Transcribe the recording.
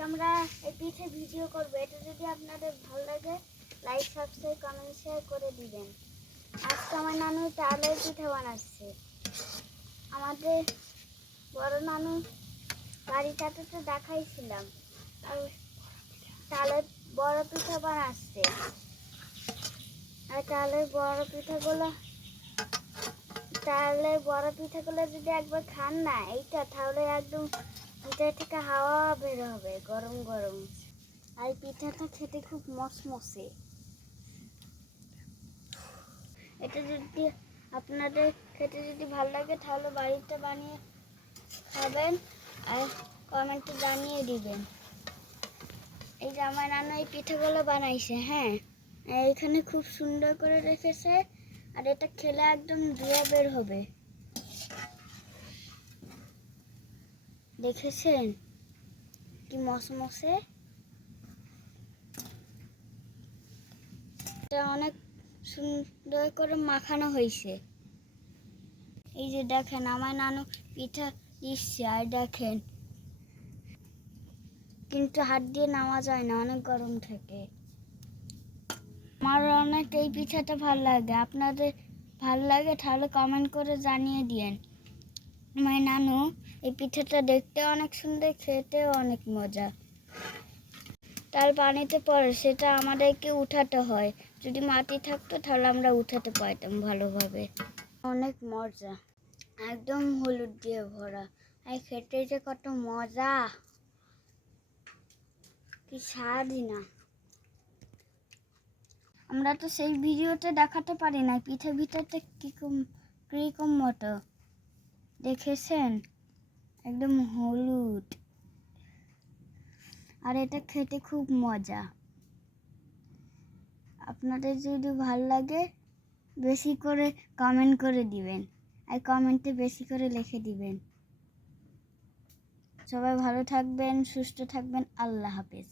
আজকে আমরা এই পিঠে ভিডিও করব। এটা যদি আপনাদের ভালো লাগে লাইক সাবস্ক্রাইব কমেন্ট শেয়ার করে দিবেন। আজকে আমার নানু চালের পিঠা বানাচ্ছে। আমাদের বড় নানু বাড়িটাতে তো দেখাইছিলাম, আর চালের বড় পিঠা বানাচ্ছে। আর চালের বড় পিঠাগুলো যদি একবার খান না এইটা, তাহলে একদম ভিতর থেকে হাওয়া বের হবে গরম গরম। আর পিঠাটা খেতে খুব মসমসে। এটা যদি আপনাদের খেতে যদি ভালো লাগে তাহলে বাড়িতে বানিয়ে খাবেন আর কমেন্টে জানিয়ে দিবেন। এই যে আমার নানু এই পিঠাগুলো বানাইছে, হ্যাঁ এখানে খুব সুন্দর করে রেখেছে। আর এটা খেলে একদম ধোঁয়া বের হবে, দেখেছেন কি মসমসে। এটা অনেক সুন্দর করে মাখানো হয়েছে। এই যে দেখেন আমার নানু পিঠা দিচ্ছে, আর দেখেন কিন্তু হাত দিয়ে নামা যায় না, অনেক গরম থাকে। আমার অনেক এই পিঠাটা ভালো লাগে। আপনাদের ভালো লাগে তাহলে কমেন্ট করে জানিয়ে দিয়েন। আমার নানু এই পিঠাটা দেখতে অনেক সুন্দর, খেতেও অনেক মজা। তাল পানিতে পড়ে, সেটা আমাদেরকে উঠাতে হয়। যদি মাটি থাকতো তাহলে আমরা উঠাতে পারতাম ভালোভাবে। অনেক মজা, একদম হলুদ দিয়ে ভরা। আর খেতে যে কত মজা, কি স্বাদই না। আমরা তো সেই ভিডিওতে দেখাতে পারি না পিঠে ভিতরতে কিরকম মতো, দেখেছেন একদম হলুদ। আর এটা খেতে খুব মজা। আপনাদের যদি ভালো লাগে বেশি করে কমেন্ট করে দিবেন, আর কমেন্টে বেশি করে লিখে দিবেন। সবাই ভালো থাকবেন, সুস্থ থাকবেন। আল্লাহ হাফেজ।